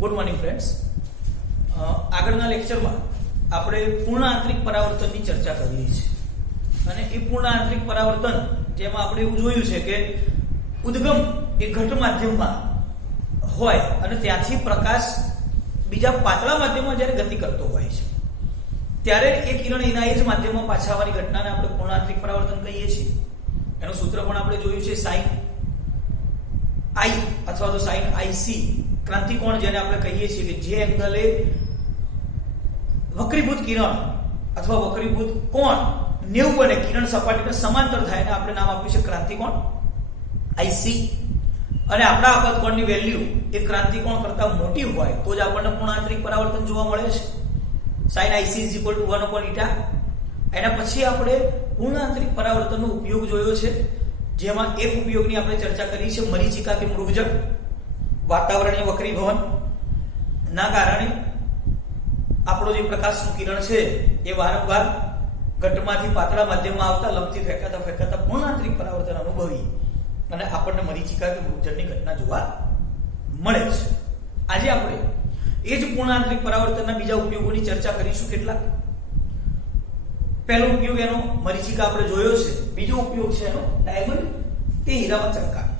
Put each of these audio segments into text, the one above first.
Good morning friends. આગળના લેક્ચરમાં આપણે પૂર્ણ આંતરિક પરાવર્તનની ચર્ચા કરી છે અને એ પૂર્ણ આંતરિક પરાવર્તન જેમાં આપણે એવું જોયું છે કે ઉદ્ગમ એ ઘટ માધ્યમમાં હોય અને ત્યાંથી પ્રકાશ બીજા પાતળા માધ્યમમાં જ્યારે ગતિ કરતો હોય છે ત્યારે એ કિરણ એના એ જ માધ્યમમાં પાછા આવવાની ઘટનાને આપણે પૂર્ણ આંતરિક પરાવર્તન કહીએ છીએ. એનું સૂત્ર પણ આપણે જોયું છે સાઇન આઈ અથવા તો સાઇન આઈસી ક્રાંતિકોણ જેને આપણે કહીએ છીએ કે જે એંગલે વક્રીભૂત કિરણ અથવા વક્રીભૂત કોણ 90 બને કિરણ સપાટીને સમાંતર થાય અને આપણે નામ આપ્યું છે ક્રાંતિકોણ આઈસી. અને આપણા આપતકોણની વેલ્યુ એ ક્રાંતિકોણ કરતા મોટી હોય તો જ આપણને પૂર્ણ આંતરિક પરાવર્તન જોવા મળે છે. sin IC = 1/η. એના પછી આપણે પૂર્ણ આંતરિક પરાવર્તનનો ઉપયોગ જોયો છે, જેમાં એક ઉપયોગની આપણે ચર્ચા કરી છે મરીચિકા કે મૃગજળ. વાતાવરણીય વક્રીભવન ના કારણે આપણો જે પ્રકાશનું કિરણ છે એ વારંવાર ઘટમાંથી પાતળા માધ્યમમાં આવતા લંબથી ફેંકાતા પૂર્ણ આંતરિક પરાવર્તન અનુભવી અને આપણને મરીચિકા કે મૃગજળની ઘટના જોવા મળે છે. આજે આપણે એ જ પૂર્ણ આંતરિક પરાવર્તનના બીજા ઉપયોગોની ચર્ચા કરીશું. કેટલાક પહેલો ઉપયોગ એનો મરીચિકા આપણે જોયો છે. બીજો ઉપયોગ છે એનો ડાયમંડ કે હીરામાં ચળકાટ.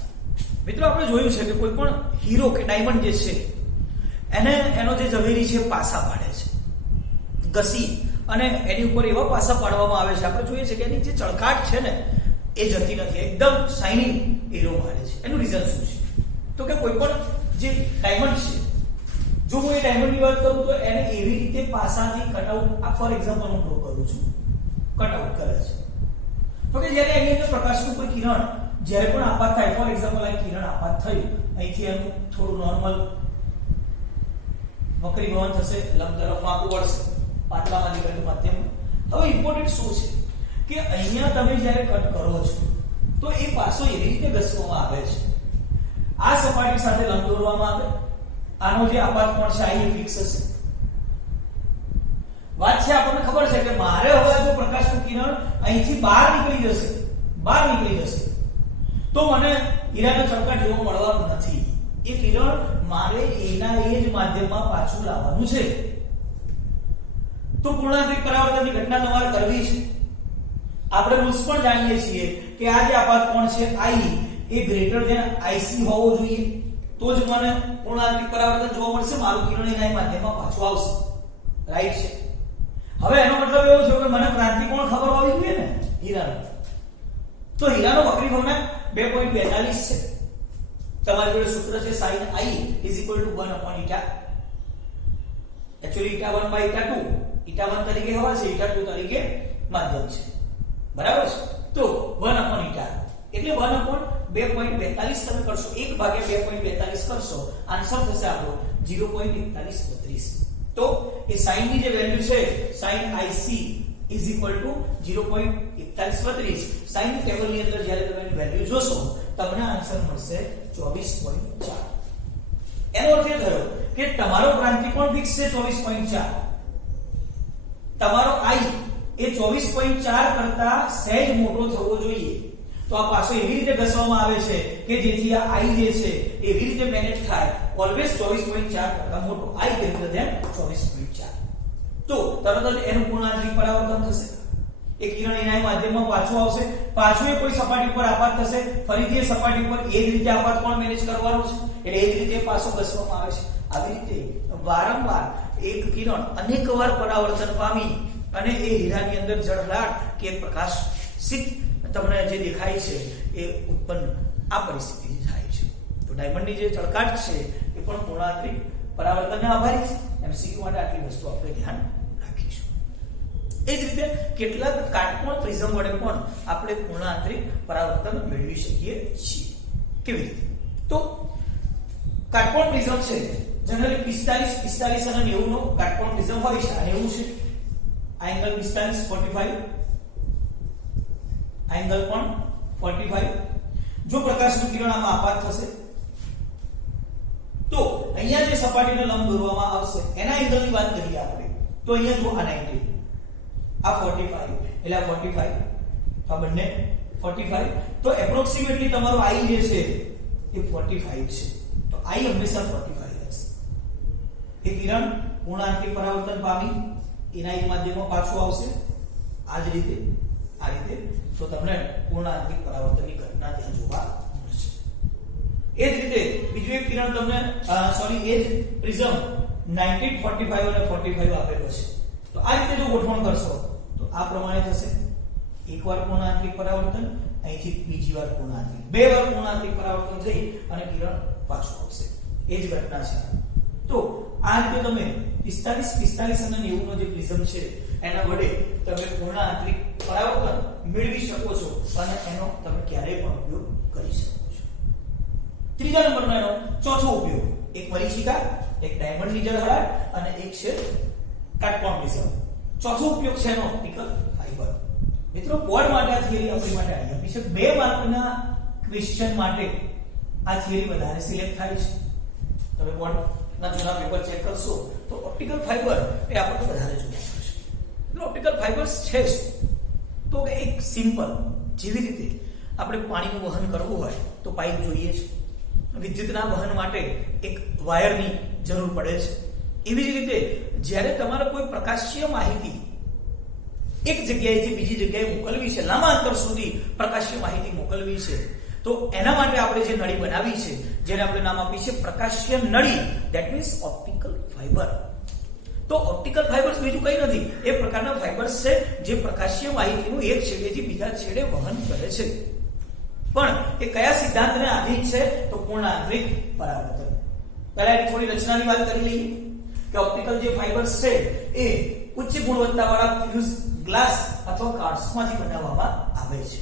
મિત્રો આપણે જોયું છે કે કોઈ પણ હીરો કે ડાયમંડ જે છે એને એનો જે ઝવેરી છે પાસા પાડે છે ઘસી અને એની ઉપર એવા પાસા પાડવામાં આવે છે આપણે જોઈએ છે કે એની જે ચળકાટ છે ને એ જતી નથી, એકદમ શાઇનિંગ હીરો મારે છે. એનું રીઝન શું છે? તો કે કોઈ પણ જે ડાયમંડ છે, જો હું એ ડાયમંડની વાત કરું તો એને એવી રીતે પાસાથી કટઆઉટ, ફોર એક્ઝામ્પલ હું ડ્રો કરું છું, કટઆઉટ કરે છે. તો કે જ્યારે એની અંદર પ્રકાશનું કોઈ કિરણ જ્યારે પણ આપાત થાય, ફોર એક્ઝામ્પલ આ કિરણ આપાત થયું, અહીંથી એનું થોડું નોર્મલ વક્રીભવન થશે, લંબ તરફ વાંકું વળશે પાતળામાંથી ઘટ માધ્યમમાં. હવે ઇમ્પોર્ટન્ટ શું છે કે અહીંયા તમે જ્યારે કટ કરો છો તો એ પાસો એવી રીતે ઘસવામાં આવે છે, આ સપાટી સાથે લંબ દોરવામાં આવે, આનો જે આપાત કોણ છે આ ફિક્સ હશે. વાત છે આપણને ખબર છે કે મારે હવે જો પ્રકાશનું કિરણ અહીંથી બહાર નીકળી જશે તો મને હીરાનો ચળકાટ જોવા મળવાનો નથી. એ કિરણ મારે એના એ જ માધ્યમમાં પાછું લાવવાનું છે. તો પૂર્ણ આંતરિક પરાવર્તનની ઘટના તમારે કરવી છે. આપણે રૂલ્સ પણ જાણીએ છીએ કે આ જે આપાત કોણ છે I એ ગ્રેટર ધેન IC હોવો જોઈએ તો જ મને પૂર્ણ આંતરિક પરાવર્તન જોવા મળશે, મારું કિરણ એના માધ્યમમાં પાછું આવશે. રાઈટ છે. હવે એનો મતલબ એવો છે કે મને ક્રાંતિકોણ ખબર હોવી જોઈએ ને હીરાનો. તો હીરાનો વક્રીભવનાંક 2.42 છે. તમારી જોડે સૂત્ર છે sin I = 1/η. એક્ચ્યુઅલી η1/2, η1 તરીકે હવા છે, η2 તરીકે માધ્યમ છે. બરાબર છે. તો 1/η એટલે 1/2.42 તમે કરશો, 1/2.42 કરશો, આન્સર થશે આપણો 0.4132. તો એ sin ની જે વેલ્યુ છે sin IC = 0.4132. sin ટેબલ ની અંદર જ્યારે તમે વેલ્યુ જોશો તમને આન્સર મળશે 24.4. એનો અર્થ એ થયો કે તમારો ક્રાંતિકોણ ફિક્સ છે 24.4, તમારો I એ 24.4 કરતા સહેજ મોટો થવો જોઈએ. તો આ પાછો એવી રીતે ઘસવામાં આવે છે કે જેથી આ I જે છે એવી રીતે મેનેજ થાય, ઓલવેઝ 24.4 કરતા મોટો, I ગ્રેટર ધેન 24.4. તો તરત જ એનું પૂર્ણ આંતરિક પરાવર્તન થશે, એ કિરણ એના માધ્યમમાં પાછું આવશે, પાછું એ કોઈ સપાટી પર આપાત થશે, ફરીથી એ સપાટી પર એ જ રીતે આપાત કોણ મેનેજ કરવાનો છે એટલે એ જ રીતે પાછો ઘસવામાં આવે છે. આવી રીતે વારંવાર એક કિરણ અનેકવાર પરાવર્તન પામી અને એ હીરાની અંદર ઝળહળાટ કે પ્રકાશ શીત તમને જે દેખાય છે એ ઉત્પન્ન આ પરિસ્થિતિ થાય છે. તો ડાયમંડની જે ચળકાટ છે એ પણ પૂર્ણ આંતરિક પરાવર્તનને આભારી છે. MCQ માટે આટલી વસ્તુ આપણે ધ્યાન રાખીશું. એ જ રીતે કેટલાક કાટકોણ પ્રિઝમ વડે પણ આપણે પૂર્ણ આંતરિક પરાવર્તન મેળવી શકીએ છીએ. કેવી રીતે? તો કાટકોણ પ્રિઝમ છે જનરલી 45 અને 90 નો કાટકોણ પ્રિઝમ હોય છે. આ 90 છે, આ એંગલ 45 45, આ એંગલ પણ 45. જો પ્રકાશનું કિરણ આમાં આપાત થશે તો અહીંયા જે સપાટીને લંબ દોરવામાં આવશે એના એંગલની વાત કરીએ આપણે તો અહીંયા જો આ 90, આ 45 એટલે આ 45, આ બંને 45. તો એપ્રોક્સિમેટલી તમારો I જે છે એ 45 છે. તો I હંમેશા 45 રહેશે. એ કિરણ પૂર્ણાંતરિક પરાવર્તન પામી એના એક માધ્યમમાં પાછું આવશે આ રીતે તો તમને પૂર્ણાંતરિક પરાવર્તનની ઘટના ત્યાં જોવા મળશે. એ જ રીતે બીજું એક કિરણ તમને એ જ પ્રિઝમ 1945 અને 45 આપેલો છે. તો આ રીતે જો ગોઠવણ કરશો તો આ પ્રમાણે થશે. એકવાર પૂર્ણાંતરિક પરાવર્તન, અહીંથી બીજી વાર પૂર્ણાંતરિક, બે વાર પૂર્ણાંતરિક પરાવર્તન થઈ અને કિરણ પાછું આવશે. એ જ ઘટના છે. તો આ રીતે તમે 45 અને 90 નો જે પ્રિઝમ છે એના વડે તમે પૂર્ણાંતરિક પરાવર્તન મેળવી શકો છો અને એનો તમે ક્યારેય પણ ઉપયોગ કરી શકો છો. ત્રીજા નંબરનો એનો ચોથો ઉપયોગ, એક મરીચિકા, એક ડાયમંડ નીડલ હરાર અને એક છે કાટકોણ પ્રિઝમ. ચોથો ઉપયોગ છે એનો ઓપ્ટિકલ ફાઇબર. મિત્રો બોર્ડ માટે આ થિયરી આપણી માટે આવી આપી છે. 2 માર્કના ક્વેશ્ચન માટે આ થિયરી વધારે સિલેક્ટ થાય છે. તમે બોર્ડના જૂના પેપર ચેક કરશો તો ઓપ્ટિકલ ફાઇબર એ આપણને વધારે જોવા મળશે. એટલે ઓપ્ટિકલ ફાઇબર્સ છે જ તો કે એક સિમ્પલ, જેવી રીતે આપણે પાણીનું વહન કરવું હોય તો પાઇપ જોઈએ છે, વિદ્યુતના વહન માટે એક વાયરની જરૂર પડે છે. એવી જ રીતે જ્યારે તમારે કોઈ પ્રકાશીય માહિતી એક જગ્યાએથી બીજી જગ્યાએ મોકલવી છે, લાંબા અંતર સુધી પ્રકાશીય માહિતી મોકલવી છે, તો એના માટે આપણે જે નળી બનાવી છે જેને આપણે નામ આપી છે પ્રકાશીય નળી, ધેટ મીન્સ ઓપ્ટિકલ ફાઇબર. તો ઓપ્ટિકલ ફાઇબર્સ બીજું કંઈ નથી, એ પ્રકારના ફાઇબર્સ છે જે પ્રકાશીય માહિતીનું એક છેડેથી બીજા છેડે વહન કરે છે. પણ એ કયા સિદ્ધાંતને આધીન છે? તો પૂર્ણાંતરિક પરાવર્તન. પહેલા એની થોડી રચનાની વાત કરી લઈએ કે ઓપ્ટિકલ જે ફાઇબર્સ છે એ ઉચ્ચ ગુણવત્તાવાળા ફ્યુઝ ગ્લાસ અથવા ક્વાર્ટ્ઝમાંથી બનાવવામાં આવે છે.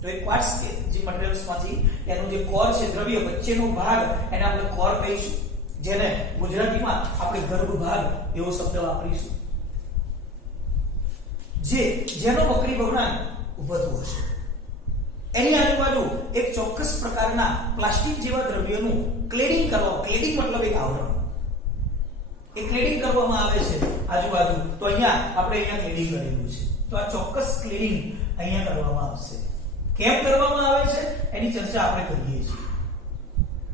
તો એ ક્વાર્ટ્ઝ જે મટીરીયલ્સમાંથી એનું જે કોર છે, દ્રવ્ય વચ્ચેનો ભાગ, એને આપણે કોર કહીશું, જેને ગુજરાતીમાં આપણે ગર્ભ ભાગ એવો શબ્દ વાપરીશું, જેનો વક્રી ભવનાંક વધુ હશે. એની આજુબાજુ એક ચોક્કસ પ્રકારના પ્લાસ્ટિક જેવા દ્રવ્યનું ક્લેડિંગ કરવામાં, ક્લેડિંગ મતલબ એક આવરણ, એ ક્લેડિંગ કરવામાં આવે છે આજુબાજુ. તો અહીંયા ક્લેડિંગ કરેલું છે, તો આ ચોક્કસ ક્લેડિંગ અહીંયા કરવામાં આવશે. કેમ કરવામાં આવે છે એની ચર્ચા આપણે કરીએ છીએ.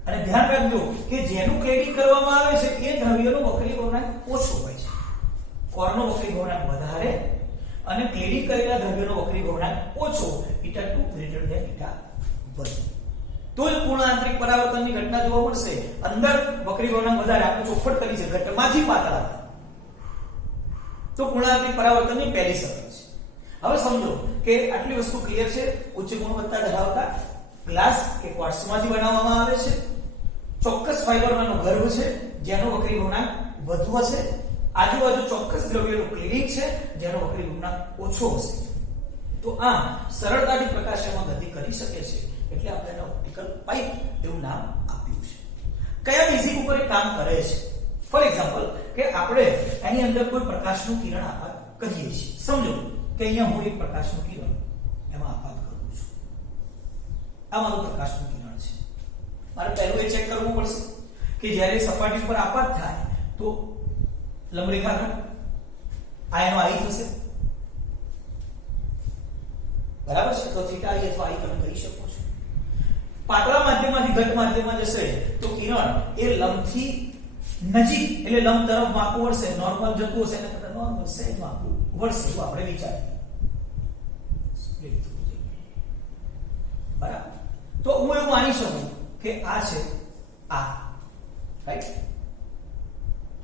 અને ધ્યાન રાખજો કે જેનું ક્લેડિંગ કરવામાં આવે છે એ દ્રવ્યનો વક્રી ભવનાંક ઓછો હોય છે, કોરનો વક્રી ભવનાંક વધારે અને ક્લેડિંગ કરેલા દ્રવ્યનો વક્રી ભવનાંક ઓછો, η2 ગ્રેટર ધેન η1. તો જ પૂર્ણાંતરિક પરાવર્તનની ઘટના જોવા મળશે. અંદર વક્રી ભવનાંક વધારે, આપણે ચોખવટ કરી છે ઘટમાંથી પાતળા, તો પૂર્ણાંતરિક પરાવર્તનની પહેલી શરત છે. હવે સમજો કે આટલી વસ્તુ ક્લિયર છે. ઉચ્ચ ગુણવત્તા ધરાવતા ગ્લાસ કે ક્વાર્ટ્ઝમાંથી બનાવવામાં આવે છે, ચોક્કસ ફાઇબરમાંનો ગર્ભ છે જેનો વક્રી ભવનાંક વધુ હશે, આજુબાજુ ચોક્કસ દ્રવ્યનું ક્લિનિક છે જેનો વક્રી ભવનાંક ઓછો હશે. તો આમ સરળતાથી પ્રકાશમાં ગતિ કરી શકે છે, એટલે આપણે એને ઓપ્ટિકલ પાઇપ એવું નામ આપ્યું છે. કયા બેઝિક ઉપર એ કામ કરે છે? ફોર એક્ઝામ્પલ કે આપણે એની અંદર કોઈ પ્રકાશનું કિરણ આપાત કરીએ છીએ. સમજો કે અહીંયા હું એક પ્રકાશનું કિરણ એમાં આપાત કરું છું. આ મારું પ્રકાશનું કિરણ છે. મારે પહેલું એ ચેક કરવું પડશે કે જ્યારે સપાટી પર આપાત થાય તો લંબરેખાખંડ આ એનો આઈ થશે, બરાબર છે? તો થીટા આઈ અથવા આઈ તમે કહી શકો છો. પાતળા માધ્યમમાંથી ઘટ માધ્યમમાં જશે તો કિરણ એ લંબથી નજીક, એટલે લંબ તરફ વાંકું વળશે, નોર્મલ જતું હશે અને કદાચ નોર્મલ સેજ વાંકું વળશે, એવું આપણે વિચારીએ, બરાબર? તો હું એવું માની શકું કે આ છે આ, રાઈટ?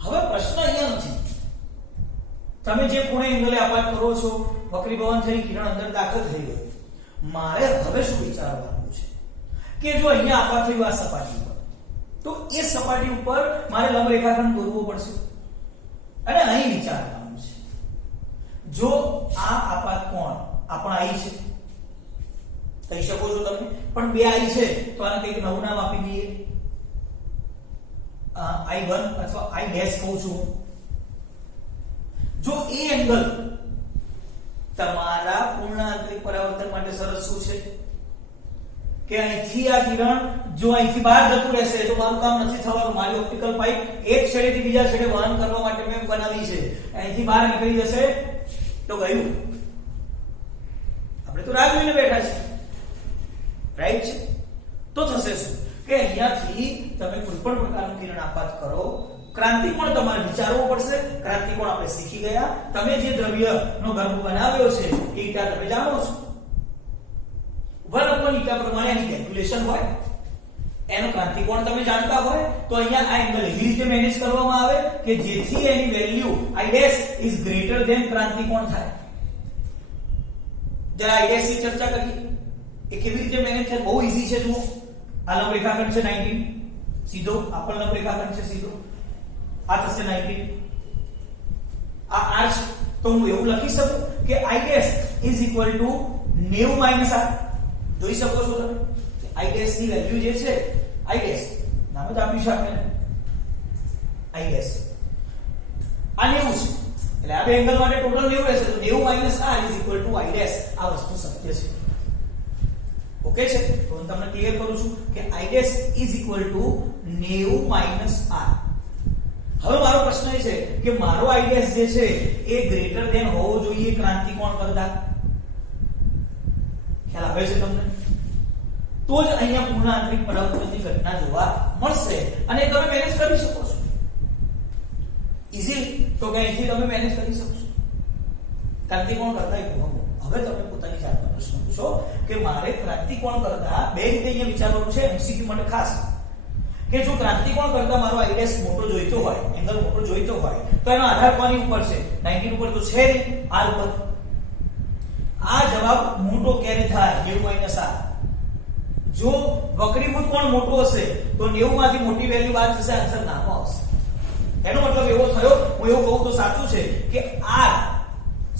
હવે પ્રશ્ન અહીંયા નથી તમે જે ખૂણે એંગલે આપાત કરો છો, વક્રીભવન થઈ કિરણ અંદર દાખલ થઈ ગયો, મારે હવે શું વિચારવાનું છે કે જો અહીંયા આપાત થયું આ સપાટી પર, તો એ સપાટી ઉપર મારે લંબ રેખાખંડ દોરવો પડશે અને અહીં વિચારવાનું છે જો આ આપાત કોણ આપણા આઈ છે, કહી શકો છો તમે, પણ બે આઈ છે તો આને કંઈક નવું નામ આપી દઈએ, I1 અથવા I ડેશ કહું છું. જો એ એંગલ તમારા પૂર્ણાંતરિક પરાવર્તન માટે શરત શું છે કે અહીંથી આ કિરણ જો અહીંથી બહાર જતું રહેશે તો મારું કામ નથી થવાનું. મારી ઓપ્ટિકલ પાઇપ એક છેડેથી બીજા છેડે વહન કરવા માટે મેં બનાવી છે, અહીંથી બહાર નીકળી જશે તો ગયું. આપણે તો રાહ જોઈને બેઠા છીએ, રાઈટ છે? તો થશે શું કે અહીંયાથી તમે કોઈ પણ પ્રકારનું કિરણ આપાત કરો ક્રાંતિકોણ તમારે વિચારવો પડશે. ક્રાંતિકોણ આપણે શીખી ગયા. તમે જે દ્રવ્યનો ઘન બનાવ્યો છે એ ઈટા તમે જાણો છો. 1 ઈટા પ્રમાણે એની કેલ્ક્યુલેશન હોય. એનો ક્રાંતિકોણ તમે જાણતા હોય તો અહીંયા આ એંગલ એવી રીતે મેનેજ કરવામાં આવે કે જેથી એની value I dash is greater than ક્રાંતિકોણ થાય. જરા I dash ની ચર્ચા કરીએ. એ કેવી રીતે મેનેજ થાય? બહુ ઈઝી છે. જુઓ, આ લંબ રેખાખંડ છે 19, સીધો આ પણ લંબ રેખાખંડ છે સીધો. આ થશે 19, આ r છે. તો હું એવું લખી શકું કે I dash is equal to 90 - r. જોઈ શકો છો તમે I dash ની વેલ્યુ જે છે, I dash નામ જ આપ્યું છે આપણે, I dash આ 90 છે. એટલે આ બે એંગલ માટે ટોટલ 90 રહેશે. તો 90 - r is equal to I dash. આ વસ્તુ સત્ય છે. ઓકે છે? તો હું તમને ક્લિયર કરું છું કે I dash is equal to 90 - r. હવે મારો પ્રશ્ન એ છે કે મારો I dash જે છે એ ગ્રેટર ધેન હોવો જોઈએ ક્રાંતિકોણ કરતા. ખ્યાલ આવે છે તમને? તો જ અહીંયા પૂર્ણ આંતરિક પરાવર્તનની ઘટના જોવા મળશે અને તમે મેનેજ કરી શકો છો ઈઝીલી. તો કે અહીંથી તમે મેનેજ કરી શકશો ક્રાંતિકોણ કરતા. હવે તમે પોતાની જાતનો પ્રશ્ન પૂછો કે મારે ક્રાંતિકોણ કરતા બે રીતે અહીંયા વિચારવાનું છે MCQ માટે ખાસ, કે જો ક્રાંતિકોણ કરતા મારો I dash મોટો જોઈતો હોય, એંગલ મોટો જોઈતો હોય, તો એનો આધાર કોની ઉપર છે? 19 ઉપર તો છે નહીં, r ઉપર. આ જવાબ મોટો ક્યારે થાય? 90 - r. જો વક્રીભૂત કોણ મોટો હશે તો 90 માંથી મોટી વેલ્યુ બાદ થશે, આન્સર નાનો આવશે. એનો મતલબ એવો થયો, હું એવું કહું તો સાચું છે કે r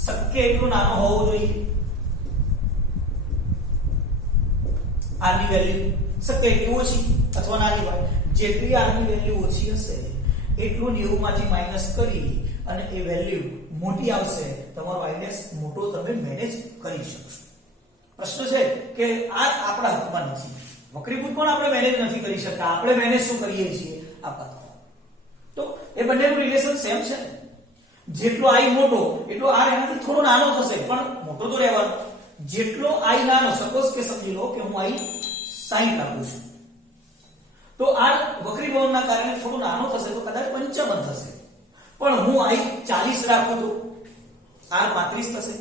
શક્ય એટલું નાનો હોવો જોઈએ. r ની વેલ્યુ શક્ય એટલી ઓછી અથવા નાની હોય. જેટલી r ની વેલ્યુ ઓછી હશે એટલું 90 માંથી માઈનસ કરી અને એ વેલ્યુ મોટી આવશે, તમારો I dash મોટો તમે મેનેજ કરી શકશો. પ્રશ્ન છે કે આ આપણા હાથમાં નથી. વક્રીભૂત કોણ આપણે મેનેજ નથી કરી શકતા. આપણે મેનેજ શું કરીએ છીએ? આપાત. તો એ બંનેનું રિલેશન સેમ છે ને. જેટલો I મોટો એટલો r એનાથી થોડો નાનો થશે, પણ મોટો તો રહેવાનો. જેટલો I નાનો, સપોઝ કે સમજી લો કે હું I 60 આપું છું, તો r વક્રીભવનના કારણે થોડો નાનો થશે તો કદાચ 55 થશે. પણ હું I 40 રાખું તો r 35 થશે.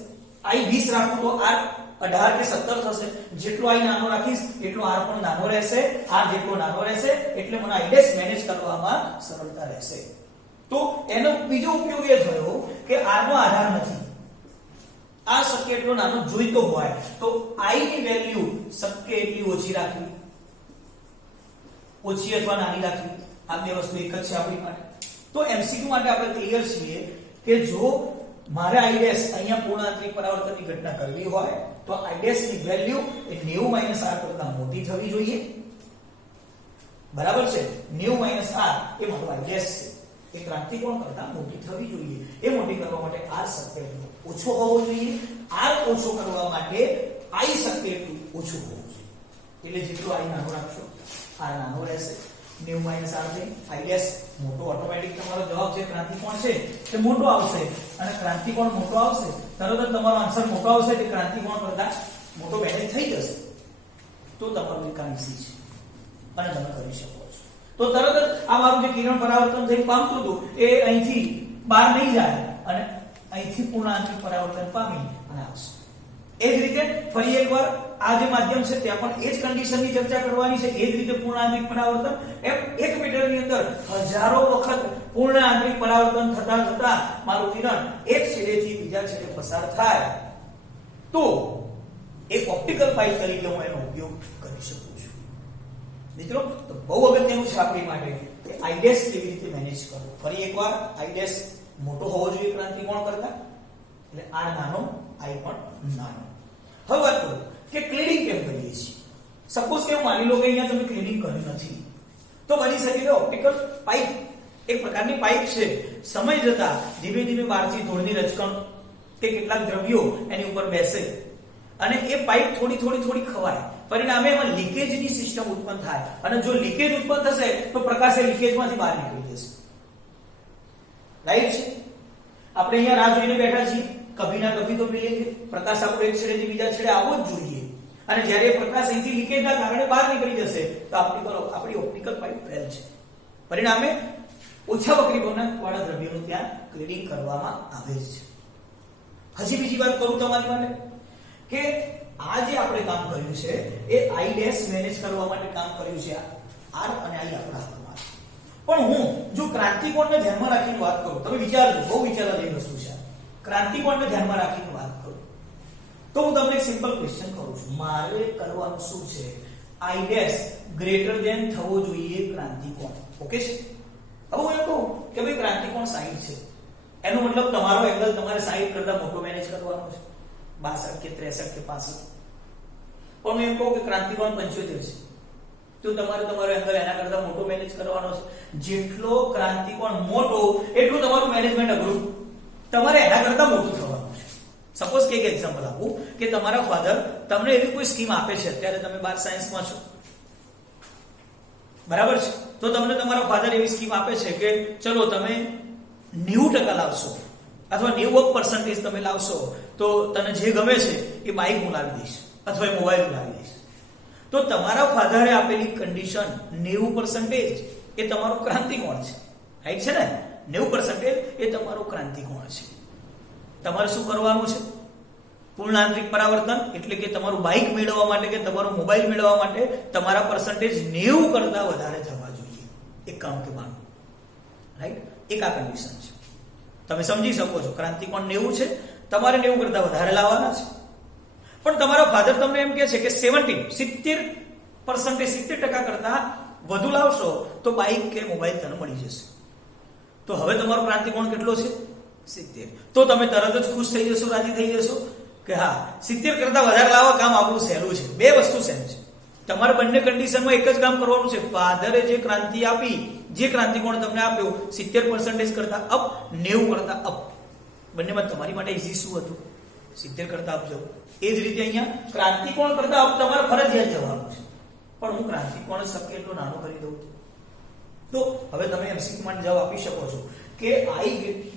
I 20 રાખું તો r 18 કે 17 થશે. જેટલો I નાનો રાખીશ એટલો r પણ નાનો રહેશે. r જેટલો નાનો રહેશે એટલે મને I dash મેનેજ કરવામાં સરળતા રહેશે. તો એનો બીજો ઉપયોગ એ થયો કે r નો આધાર નથી. આ શક્ય એટલો નાનો જોઈતો હોય તો I ની વેલ્યુ શક્ય એટલી ઓછી રાખવી, ઓછી અથવા નાની રાખવી. આ બે વસ્તુ એક જ છે આપણી માટે. તો MCQ માટે આપણે ક્લિયર છીએ કે જો મારે I dash અહીંયા પૂર્ણ આંતરિક પરાવર્તનની ઘટના કરવી હોય તો I dash ની વેલ્યુ એ 90 - r કરતા મોટી થવી જોઈએ. બરાબર છે? 90 - r એ મારો I dash છે. એ ક્રાંતિકોણ કરતા મોટી થવી જોઈએ. એ મોટી કરવા માટે r શક્ય એટલું ઓછો હોવો જોઈએ. r ઓછો કરવા માટે I શક્ય એટલું ઓછું હોવું જોઈએ. એટલે જેટલું I નાનો રાખશો r નાનો રહેશે. 90 - r થી I dash મોટો ઓટોમેટિક તમારો જવાબ જે ક્રાંતિકોણ છે તે મોટો આવશે અને ક્રાંતિકોણ મોટો આવશે તરત જ તમારો આન્સર મોટો આવશે કે ક્રાંતિકોણ કરતા મોટો મેનેજ થઈ જશે. તો તમારું એક ઈઝી છે અને તમે કરી શકો છો. તો તરત જ આ મારું જે કિરણ પરાવર્તન થઈ પામતું હતું એ અહીંથી બહાર નહીં જાય અને અહીંથી પૂર્ણ આંતરિક પરાવર્તન પામી અને આવશે. એ જ રીતે ફરી એકવાર આ જે માધ્યમ છે ત્યાં પણ એ જ કન્ડિશનની ચર્ચા કરવાની છે. એ જ રીતે પૂર્ણ આંતરિક પરાવર્તન એમ 1 મીટરની અંદર હજારો વખત પૂર્ણ આંતરિક પરાવર્તન થતા થતા મારું કિરણ એક છેડેથી બીજા છેડે પસાર થાય તો એક ઓપ્ટિકલ પાઇપ તરીકે હું એનો ઉપયોગ કરી શકું છું. મિત્રો, તો બહુ અગત્યનું છે આપણી માટે કે I dash કેવી રીતે મેનેજ કરવો. ફરી એકવાર I dash મોટો હોવો જોઈએ ક્રાંતિકોણ કરતા, એટલે r નાનો, I પણ નાનો. હવે વાત કરો કે ક્લીનિંગ કેમ કરીએ છીએ. સપોઝ કે માની લો કે અહીંયા તમે ક્લીનિંગ કર્યું નથી તો બની શકે કે ઓપ્ટિકલ પાઇપ એક પ્રકારની પાઇપ છે. સમય જતા ધીમે ધીમે બહારથી ધૂળની રચકણ કે કેટલાક દ્રવ્યો એની ઉપર બેસે અને એ પાઇપ થોડી ખવાય. પરિણામે એમાં લીકેજની સિસ્ટમ ઉત્પન્ન થાય અને જો લીકેજ ઉત્પન્ન થશે તો પ્રકાશ એ લીકેજમાંથી બહાર નીકળી જશે. રાઈટ છે? આપણે અહીંયા રાહ જોઈને બેઠા છીએ, કભી ના કભી તો મિલેંગે. પ્રકાશ આપણો એક છેડેથી બીજા છેડે આવવો જ જોઈએ અને જ્યારે પ્રકાશ અહીંથી લીકેજના કારણે બહાર નીકળી જશે તો આપણી ઓપ્ટિકલ પાઇપ ફેલ છે. પરિણામે ઓછા વક્રી ભવનાંક વાળા દ્રવ્યોનું ત્યાં ગ્રેડિંગ કરવામાં આવે છે. હજી બીજી વાત કરું તમારી માટે કે આ જે આપણે કામ કર્યું છે એ I ડેશ મેનેજ કરવા માટે કામ કર્યું છે. R અને I આપણા હાથમાં છે. પણ હું જો ક્રાંતિકોણને ધ્યાનમાં રાખીને વાત કરું, તમે વિચારજો, બહુ વિચારવા જેવી વસ્તુ છે. ક્રાંતિકોણને ધ્યાનમાં રાખીને વાત કરું તો હું તમને એક સિમ્પલ ક્વેશ્ચન કરું છું. મારે કરવાનું શું છે? I ડેશ ગ્રેટર ધેન થવો જોઈએ ક્રાંતિકોણ. ઓકે છે? હવે હું એમ કહું કે ભાઈ ક્રાંતિકોણ 60 છે, એનો મતલબ તમારો એંગલ તમારે 60 કરતા મોટો મેનેજ કરવાનો છે, 62 કે 63 કે 65. પણ હું એમ કહું કે ક્રાંતિકોણ 75 છે, તો તમારે તમારો એંગલ એના કરતા મોટો મેનેજ કરવાનો છે. જેટલો ક્રાંતિકોણ મોટો એટલું તમારું મેનેજમેન્ટ અઘરું, તમારે એના કરતા મોટું થવાનું છે. સપોઝ કે એક એક્ઝામ્પલ આપું કે તમારા ફાધર તમને એવી કોઈ સ્કીમ આપે છે, અત્યારે તમે 12 સાયન્સમાં છો, બરાબર છે? તો તમને તમારા ફાધર એવી સ્કીમ આપે છે કે ચલો તમે 90% લાવશો અથવા 90% તમે લાવશો તો તને જે ગમે છે એ બાઇક હું લાવી દઈશ અથવા એ મોબાઈલ લાવી દઈશ. તો તમારા ફાધરે આપેલી કન્ડિશન 90% એ તમારો ક્રાંતિકોણ છે, રાઈટ છે ને? 90% એ તમારો ક્રાંતિકોણ છે. તમારે શું કરવાનું છે? પૂર્ણાંતરિક પરાવર્તન, એટલે કે તમારું બાઇક મેળવવા માટે કે તમારો મોબાઈલ મેળવવા માટે તમારા પર્સન્ટેજ 90 કરતા વધારે થવા જોઈએ. એક કામ કે માનો, રાઈટ? એક આ કન્ડિશન છે. તમે સમજી શકો છો ક્રાંતિકોણ 90 છે, તમારે 90 કરતા વધારે લાવવાના છે. પણ તમારા ફાધર તમને એમ કહે છે કે 70% કરતા વધુ લાવશો તો બાઇક કે મોબાઈલ તને મળી જશે. તો હવે તમારો ક્રાંતિકોણ કેટલો છે? 70. તો તમે તરત જ ખુશ થઈ જશો, રાજી થઈ જશો કે હા 70 કરતા વધારે લાવવા કામ આપણું સહેલું છે. બે વસ્તુ સહેલું છે. તમારે બંને કન્ડિશનમાં એક જ કામ કરવાનું છે. ફાધરે જે ક્રાંતિ આપી, જે ક્રાંતિકોણ તમને આપ્યો 70% કરતા અપ, 90 કરતા અપ, બંનેમાં તમારી માટે ઈઝી શું હતું? 70 કરતા અપ જવું. એ જ રીતે અહીંયા ક્રાંતિકોણ કરતા અપ તમારે ફરજિયાત જવાનું છે. પણ હું ક્રાંતિકોણ શક્ય એટલો નાનો કરી દઉં તો હવે તમે MCQ માટે જવાબ આપી શકો છો કે I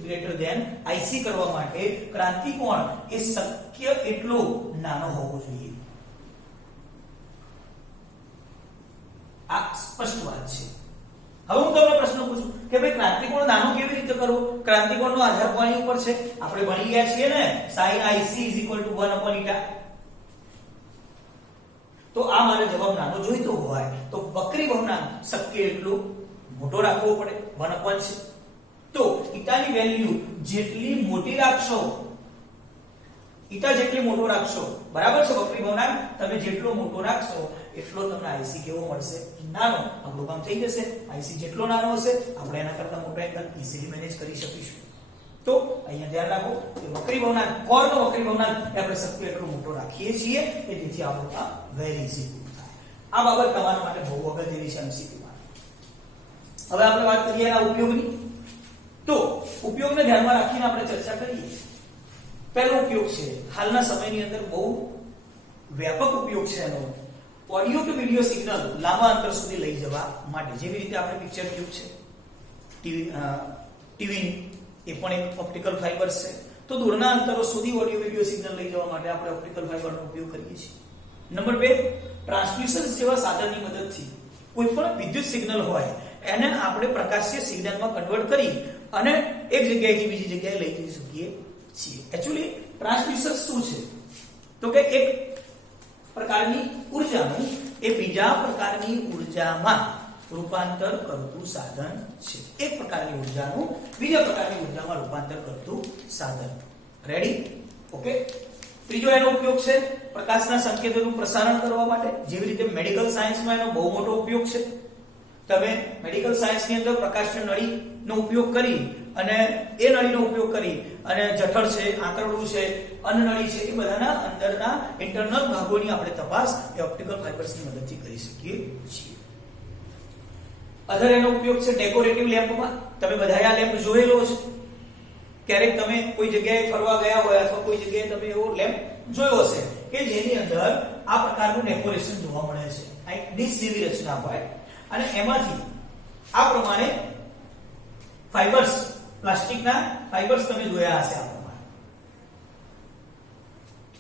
ગ્રેટર ધેન IC કરવા માટે ક્રાંતિકોણ એ શક્ય એટલો નાનો હોવો જોઈએ. આ સ્પષ્ટ વાત છે. હવે હું તમને પ્રશ્ન પૂછું કે ભાઈ ક્રાંતિકોણ નાનો કેવી રીતે કરવો? ક્રાંતિકોણનો આધાર કોની ઉપર છે? આપણે ભણી ગયા છીએ ને, sin IC = 1/η. તો આ મારે જવાબ નાનો જોઈતો હોય તો વક્રી ભવનાંક શક્ય એટલો મોટો રાખવો પડે, 1/, છે. તો ઈટાની વેલ્યુ જેટલી મોટી રાખશો, ઈટા જેટલી મોટો રાખશો, બરાબર છે? વક્રી ભવનાંક તમે જેટલો મોટો રાખશો એટલો તમને IC કેવો મળશે? નાનો. આપણું કામ થઈ જશે. IC જેટલો નાનો હશે આપણે એના કરતા મોટો એંગલ ઈઝીલી મેનેજ કરી શકીશું. તો અહીંયા ધ્યાન રાખો કે વક્રી ભવનાંક, કોણનો વક્રી ભવનાંક આપણે શક્ય એટલો મોટો રાખીએ છીએ કે જેથી આપણું કામ વેરી ઈઝી થાય. આ બાબત તમારા માટે બહુ અગત્યની છે MCQ માં. હવે આપણે વાત કરીએ એના ઉપયોગની. તો ઉપયોગને ધ્યાનમાં રાખીને આપણે ચર્ચા કરીએ. પહેલો ઉપયોગ છે, હાલના સમયની અંદર બહુ વ્યાપક ઉપયોગ છે એનો, ઓડિયો કે વિડિયો સિગ્નલ લાંબા અંતર સુધી લઈ જવા માટે. જેવી રીતે આપણે પિક્ચર ટ્યુબ છે, ટીવી એ પણ એક ઓપ્ટિકલ ફાઇબર છે. તો દૂરના અંતરો સુધી ઓડિયો વિડિયો સિગ્નલ લઈ જવા માટે આપણે ઓપ્ટિકલ ફાઇબરનો ઉપયોગ કરીએ છીએ. નંબર 2, ટ્રાન્સડ્યુસર જેવા સાધનની મદદથી કોઈ પણ વિદ્યુત સિગ્નલ હોય એને આપણે પ્રકાશીય સિગ્નલમાં કન્વર્ટ કરી અને એક જગ્યાએથી બીજી જગ્યાએ લઈ જઈ શકીએ છીએ. એક્ચ્યુઅલી ટ્રાન્સડ્યુસર શું છે? તો કે એક પ્રકારની ઉર્જાનું એ બીજા પ્રકારની ઉર્જામાં રૂપાંતર કરતું સાધન છે. એક પ્રકારની ઉર્જાનું બીજા પ્રકારની ઉર્જામાં રૂપાંતર કરતું સાધન. રેડી? ઓકે. ત્રીજો એનો ઉપયોગ છે પ્રકાશના સંકેતોનું પ્રસારણ કરવા માટે. જેવી રીતે મેડિકલ સાયન્સમાં એનો બહુ મોટો ઉપયોગ છે. તમે મેડિકલ સાયન્સની અંદર પ્રકાશની નળીનો ઉપયોગ કરી અને એ નળીનો ઉપયોગ કરી અને જઠર છે, આંતરડું છે, અન્નનળી છે, એ બધાના અંદરના ઇન્ટરનલ ભાગોની આપણે તપાસ એ ઓપ્ટિકલ ફાઇબર્સની મદદથી કરી શકીએ છીએ. અધર એનો ઉપયોગ છે ડેકોરેટિવ લેમ્પમાં. તમે બધાએ આ લેમ્પ જોયેલો છે. ક્યારેક તમે કોઈ જગ્યાએ ફરવા ગયા હોય અથવા કોઈ જગ્યાએ તમે એવો લેમ્પ જોયો હશે કે જેની અંદર આ પ્રકારનું ડેકોરેશન જોવા મળે છે. આ એક ડિશ જેવી રચના હોય અને એમાંથી આ પ્રમાણે ફાઇબર્સ, પ્લાસ્ટિકના ફાઇબર્સ તમે જોયા હશે આ પ્રમાણે,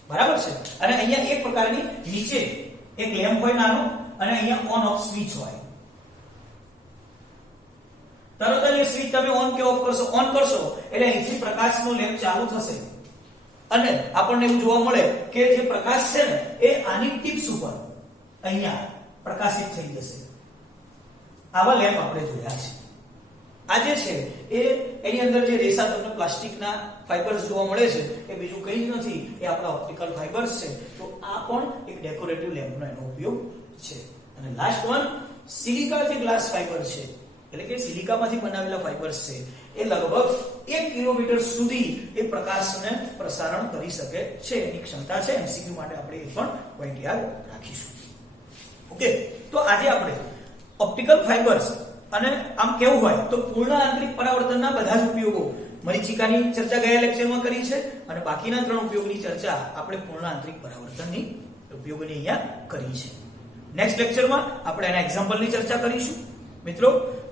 બરાબર છે? અને અહીંયા એક પ્રકારની નીચે એક લેમ્પ હોય નાનો અને અહીંયા ઓન ઓફ સ્વિચ હોય. તરત જ એ સ્વિચ સ્વિચ તમે ઓન કે ઓફ કરશો, ઓન કરશો એટલે અહીંથી પ્રકાશનો લેમ્પ ચાલુ થશે અને આપણને એવું જોવા મળે કે જે પ્રકાશ છે ને એ આની ટિપ્સ ઉપર અહીંયા પ્રકાશિત થઈ જશે. આવા લેમ્પ આપણે જોયા છે. આ જે છે એ એની અંદર જે રેસા તમને પ્લાસ્ટિકના ફાઇબર્સ જોવા મળે છે એ બીજું કંઈ જ નથી, એ આપણા ઓપ્ટિકલ ફાઇબર્સ છે. તો આ પણ એક ડેકોરેટિવ લેમ્પનો એનો ઉપયોગ છે. અને લાસ્ટ વન, સિલિકા જે ગ્લાસ ફાઇબર છે એટલે કે સિલિકામાંથી બનાવેલા ફાઇબર્સ છે એ લગભગ 1 કિલોમીટર સુધી એ પ્રકાશને પ્રસારણ કરી શકે છે. એની ક્ષમતા છે. એમસીક્યુ માટે આપણે એ પણ પોઈન્ટ યાદ રાખીશું. ઓકે, તો આજે આપણે ઓપ્ટિકલ ફાઇબર્સ અને આમ કેવું હોય તો પૂર્ણ આંતરિક પરાવર્તનના બધા જ ઉપયોગો મરીચિકાની ચર્ચા ગયા લેક્ચરમાં કરી છે અને બાકીના 3 ઉપયોગની ચર્ચા આપણે પૂર્ણ આંતરિક પરાવર્તનની ઉપયોગોની અહીંયા કરી છે. નેક્સ્ટ લેક્ચરમાં આપણે એના એક્ઝામ્પલની ચર્ચા કરીશું. મિત્રો,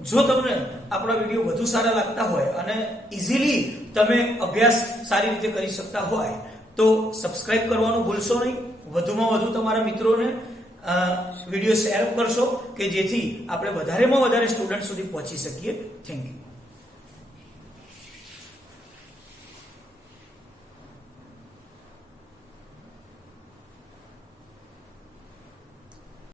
જો તમને આપણા વિડીયો વધુ સારા લાગતા હોય અને ઇઝીલી તમે અભ્યાસ સારી રીતે કરી શકતા હોય તો સબસ્ક્રાઇબ કરવાનું ભૂલશો નહીં. વધુમાં વધુ તમારા મિત્રોને વિડીયો શેર કરશો કે જેથી આપણે વધારેમાં વધારે સ્ટુડન્ટ સુધી પહોંચી શકીએ. Thank you.